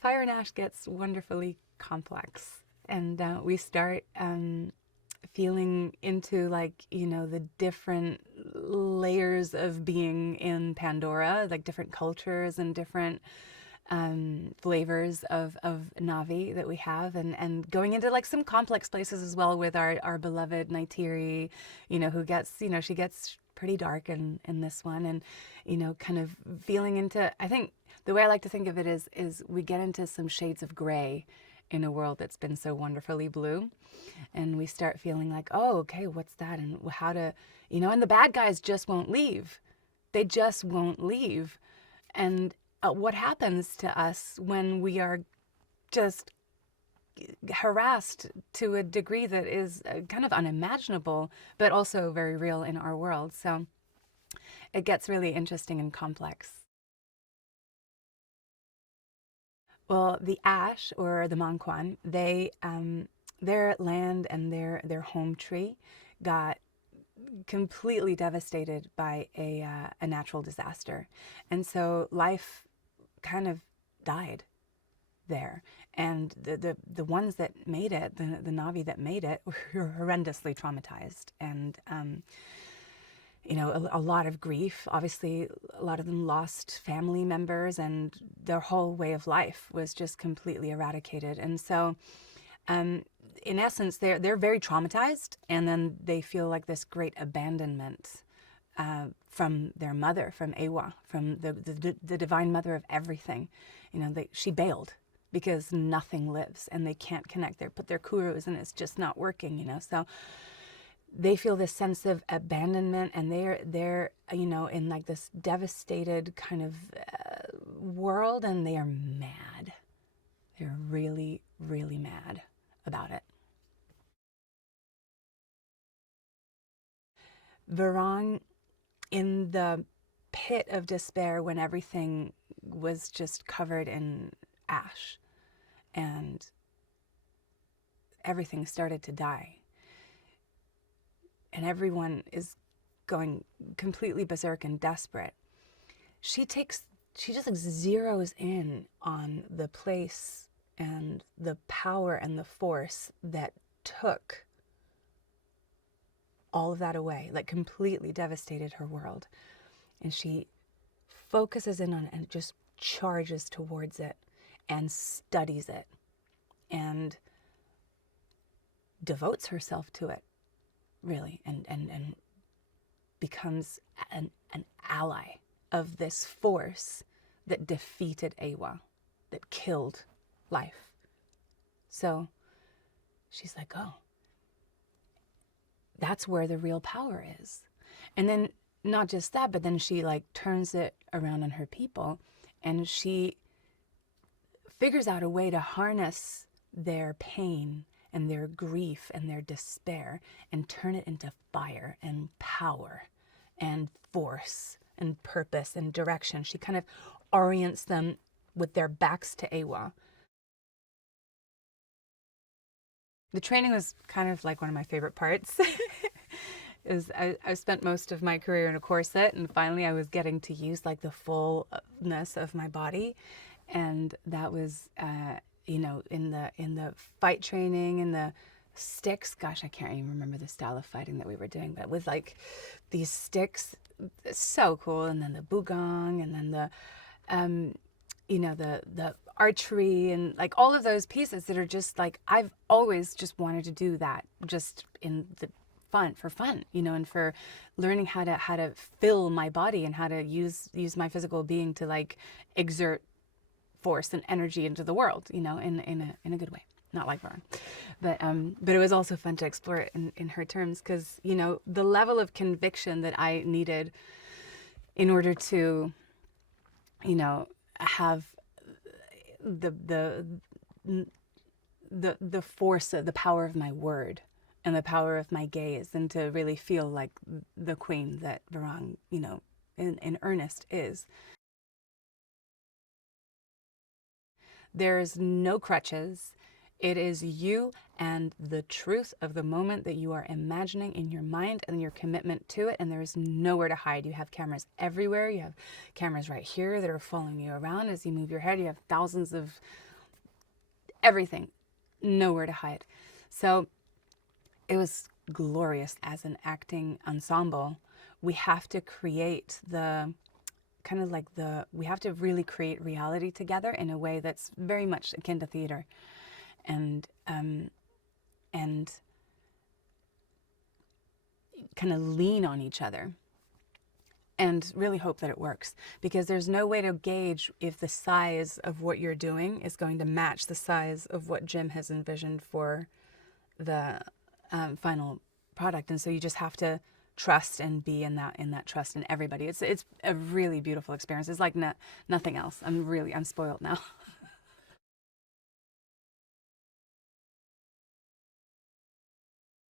Fire and ash gets wonderfully complex, and we start feeling into, like, the different layers of being in Pandora, like different cultures and different flavors of Navi that we have, and going into like some complex places as well with our beloved Naitiri, who gets, she gets pretty dark in this one, and kind of feeling into, I think the way I like to think of it is we get into some shades of gray in a world that's been so wonderfully blue, and we start feeling like, oh, okay, what's that, and how to, and the bad guys just won't leave. They just won't leave. And what happens to us when we are just harassed to a degree that is kind of unimaginable, but also very real in our world. So it gets really interesting and complex. Well, the ash, or the Mangkwan, their land and their home tree got completely devastated by a natural disaster, and so life kind of died there. And the ones that made it, the Navi that made it, were horrendously traumatized, and a lot of grief. Obviously, a lot of them lost family members, and their whole way of life was just completely eradicated. And so, in essence, they're very traumatized, and then they feel like this great abandonment from their mother, from Ewa, from the divine mother of everything. She bailed because nothing lives, and they can't connect. They put their kurus, and it's just not working. So they feel this sense of abandonment, and they're in like this devastated kind of world, and they are mad. They're really, really mad about it. Varang, in the pit of despair when everything was just covered in ash and everything started to die, and everyone is going completely berserk and desperate, she just like zeroes in on the place and the power and the force that took all of that away, like completely devastated her world. And she focuses in on it and just charges towards it and studies it and devotes herself to it, really, and becomes an ally of this force that defeated Ewa, that killed life. So she's like, oh, that's where the real power is. And then not just that, but then she like turns it around on her people, and she figures out a way to harness their pain and their grief and their despair and turn it into fire and power and force and purpose and direction. She kind of orients them with their backs to Ewa. The training was kind of like one of my favorite parts. I spent most of my career in a corset, and finally I was getting to use like the fullness of my body, and that was in the fight training and the sticks. Gosh, I can't even remember the style of fighting that we were doing, but with like these sticks, so cool. And then the bugong, and then the archery, and like all of those pieces that are just like, I've always just wanted to do that, just in the for fun, and for learning how to fill my body and how to use my physical being to like exert force and energy into the world, in a good way. Not like Vern, but it was also fun to explore it in her terms, because the level of conviction that I needed in order to have the force of the power of my word and the power of my gaze, and to really feel like the queen that Varang, in earnest is. There's no crutches. It is you and the truth of the moment that you are imagining in your mind and your commitment to it, and there is nowhere to hide. You have cameras everywhere. You have cameras right here that are following you around as you move your head. You have thousands of everything, nowhere to hide. So it was glorious. As an acting ensemble, we have to create the kind of like we have to really create reality together in a way that's very much akin to theater, and and kind of lean on each other and really hope that it works, because there's no way to gauge if the size of what you're doing is going to match the size of what Jim has envisioned for the final product. And so you just have to trust and be in that trust in everybody. It's a really beautiful experience. It's like nothing else. I'm spoiled now.